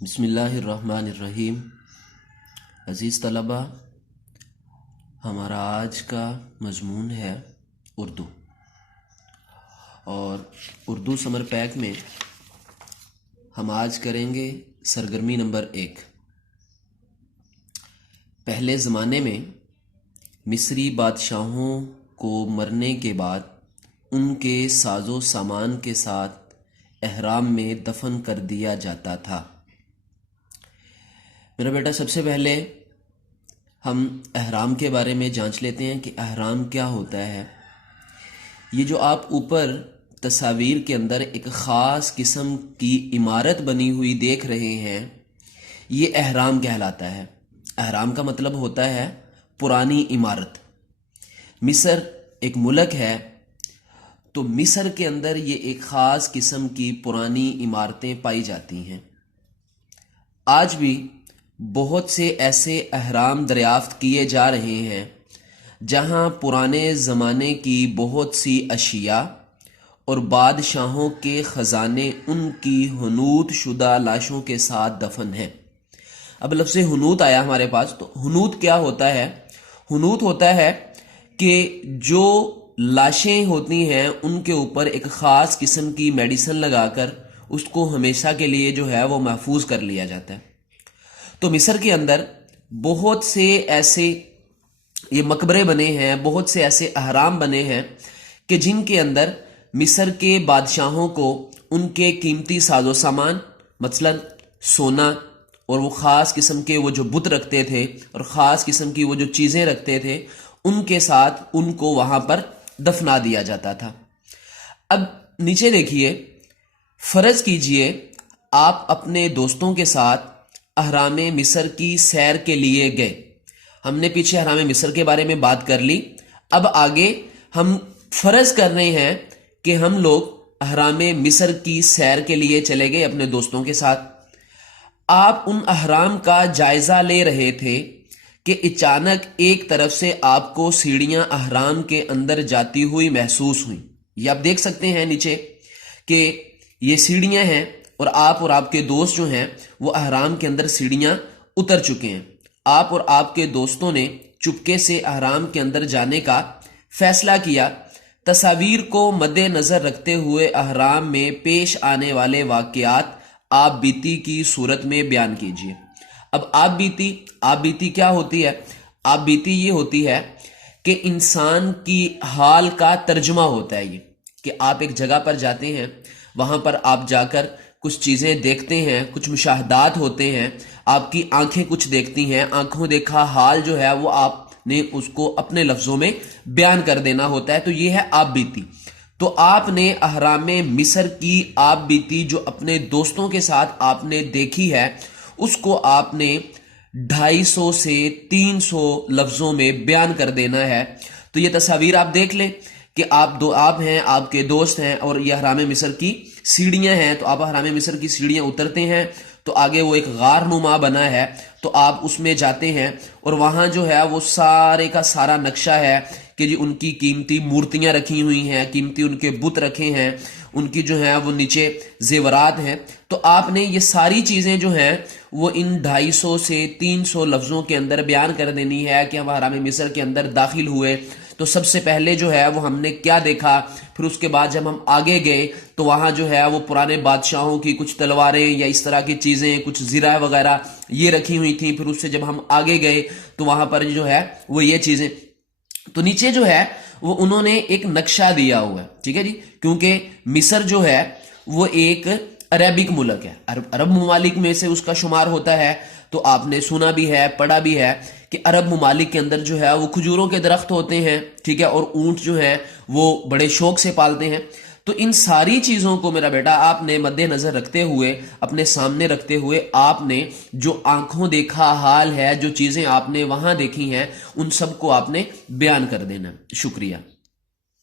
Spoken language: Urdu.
بسم اللہ الرحمن الرحیم۔ عزیز طلبہ، ہمارا آج کا مضمون ہے اردو، اور اردو سمر پیک میں ہم آج کریں گے سرگرمی نمبر 1۔ پہلے زمانے میں مصری بادشاہوں کو مرنے کے بعد ان کے ساز و سامان کے ساتھ احرام میں دفن کر دیا جاتا تھا۔ میرا بیٹا، سب سے پہلے ہم احرام کے بارے میں جانچ لیتے ہیں کہ احرام کیا ہوتا ہے۔ یہ جو آپ اوپر تصاویر کے اندر ایک خاص قسم کی عمارت بنی ہوئی دیکھ رہے ہیں، یہ احرام کہلاتا ہے۔ احرام کا مطلب ہوتا ہے پرانی عمارت۔ مصر ایک ملک ہے، تو مصر کے اندر یہ ایک خاص قسم کی پرانی عمارتیں پائی جاتی ہیں۔ آج بھی بہت سے ایسے احرام دریافت کیے جا رہے ہیں جہاں پرانے زمانے کی بہت سی اشیاء اور بادشاہوں کے خزانے ان کی حنوط شدہ لاشوں کے ساتھ دفن ہیں۔ اب لفظ حنوط آیا ہمارے پاس، تو حنوط کیا ہوتا ہے؟ حنوط ہوتا ہے کہ جو لاشیں ہوتی ہیں ان کے اوپر ایک خاص قسم کی میڈیسن لگا کر اس کو ہمیشہ کے لیے جو ہے وہ محفوظ کر لیا جاتا ہے۔ تو مصر کے اندر بہت سے ایسے یہ مقبرے بنے ہیں، بہت سے ایسے احرام بنے ہیں کہ جن کے اندر مصر کے بادشاہوں کو ان کے قیمتی ساز و سامان، مثلا سونا، اور وہ خاص قسم کے وہ جو بت رکھتے تھے اور خاص قسم کی وہ جو چیزیں رکھتے تھے، ان کے ساتھ ان کو وہاں پر دفنا دیا جاتا تھا۔ اب نیچے دیکھیے، فرض کیجئے آپ اپنے دوستوں کے ساتھ احرام مصر کی سیر کے لیے گئے۔ ہم نے پیچھے احرام مصر کے بارے میں بات کر لی، اب آگے ہم فرض کر رہے ہیں کہ ہم لوگ احرام مصر کی سیر کے لیے چلے گئے اپنے دوستوں کے ساتھ۔ آپ ان احرام کا جائزہ لے رہے تھے کہ اچانک ایک طرف سے آپ کو سیڑھیاں احرام کے اندر جاتی ہوئی محسوس ہوئیں۔ یہ آپ دیکھ سکتے ہیں نیچے کہ یہ سیڑھیاں ہیں، اور آپ کے دوست جو ہیں وہ احرام کے اندر سیڑھیاں اتر چکے ہیں۔ آپ اور آپ کے دوستوں نے چپکے سے احرام کے اندر جانے کا فیصلہ کیا۔ تصاویر کو مد نظر رکھتے ہوئے احرام میں پیش آنے والے واقعات آپ بیتی کی صورت میں بیان کیجیے۔ اب آپ بیتی کیا ہوتی ہے؟ آپ بیتی یہ ہوتی ہے کہ انسان کی حال کا ترجمہ ہوتا ہے، یہ کہ آپ ایک جگہ پر جاتے ہیں، وہاں پر آپ جا کر کچھ چیزیں دیکھتے ہیں، کچھ مشاہدات ہوتے ہیں، آپ کی آنکھیں کچھ دیکھتی ہیں، آنکھوں دیکھا حال جو ہے وہ آپ نے اس کو اپنے لفظوں میں بیان کر دینا ہوتا ہے، تو یہ ہے آپ بیتی۔ تو آپ نے احرام مصر کی آپ بیتی جو اپنے دوستوں کے ساتھ آپ نے دیکھی ہے، اس کو آپ نے 250 سے 300 لفظوں میں بیان کر دینا ہے۔ تو یہ تصاویر آپ دیکھ لیں کہ آپ ہیں، آپ کے دوست ہیں، اور یہ احرام مصر کی سیڑھیاں ہیں۔ تو آپ احرام مصر کی سیڑھیاں اترتے ہیں تو آگے وہ ایک غار نما بنا ہے، تو آپ اس میں جاتے ہیں، اور وہاں جو ہے وہ سارے کا سارا نقشہ ہے کہ جی ان کی قیمتی مورتیاں رکھی ہوئی ہیں، قیمتی ان کے بت رکھے ہیں، ان کی جو ہے وہ نیچے زیورات ہیں۔ تو آپ نے یہ ساری چیزیں جو ہیں وہ ان 250 سے 300 لفظوں کے اندر بیان کر دینی ہے کہ ہم احرام مصر کے اندر داخل ہوئے تو سب سے پہلے جو ہے وہ ہم نے کیا دیکھا، پھر اس کے بعد جب ہم آگے گئے تو وہاں جو ہے وہ پرانے بادشاہوں کی کچھ تلواریں یا اس طرح کی چیزیں، کچھ زرہ وغیرہ یہ رکھی ہوئی تھیں، پھر اس سے جب ہم آگے گئے تو وہاں پر جو ہے وہ یہ چیزیں۔ تو نیچے جو ہے وہ انہوں نے ایک نقشہ دیا ہوا ہے، ٹھیک ہے جی، کیونکہ مصر جو ہے وہ ایک عربک ملک ہے، عرب ممالک میں سے اس کا شمار ہوتا ہے۔ تو آپ نے سنا بھی ہے، پڑھا بھی ہے کہ عرب ممالک کے اندر جو ہے وہ کھجوروں کے درخت ہوتے ہیں، ٹھیک ہے، اور اونٹ جو ہیں وہ بڑے شوق سے پالتے ہیں۔ تو ان ساری چیزوں کو میرا بیٹا آپ نے مد نظر رکھتے ہوئے، اپنے سامنے رکھتے ہوئے، آپ نے جو آنکھوں دیکھا حال ہے، جو چیزیں آپ نے وہاں دیکھی ہیں، ان سب کو آپ نے بیان کر دینا۔ شکریہ۔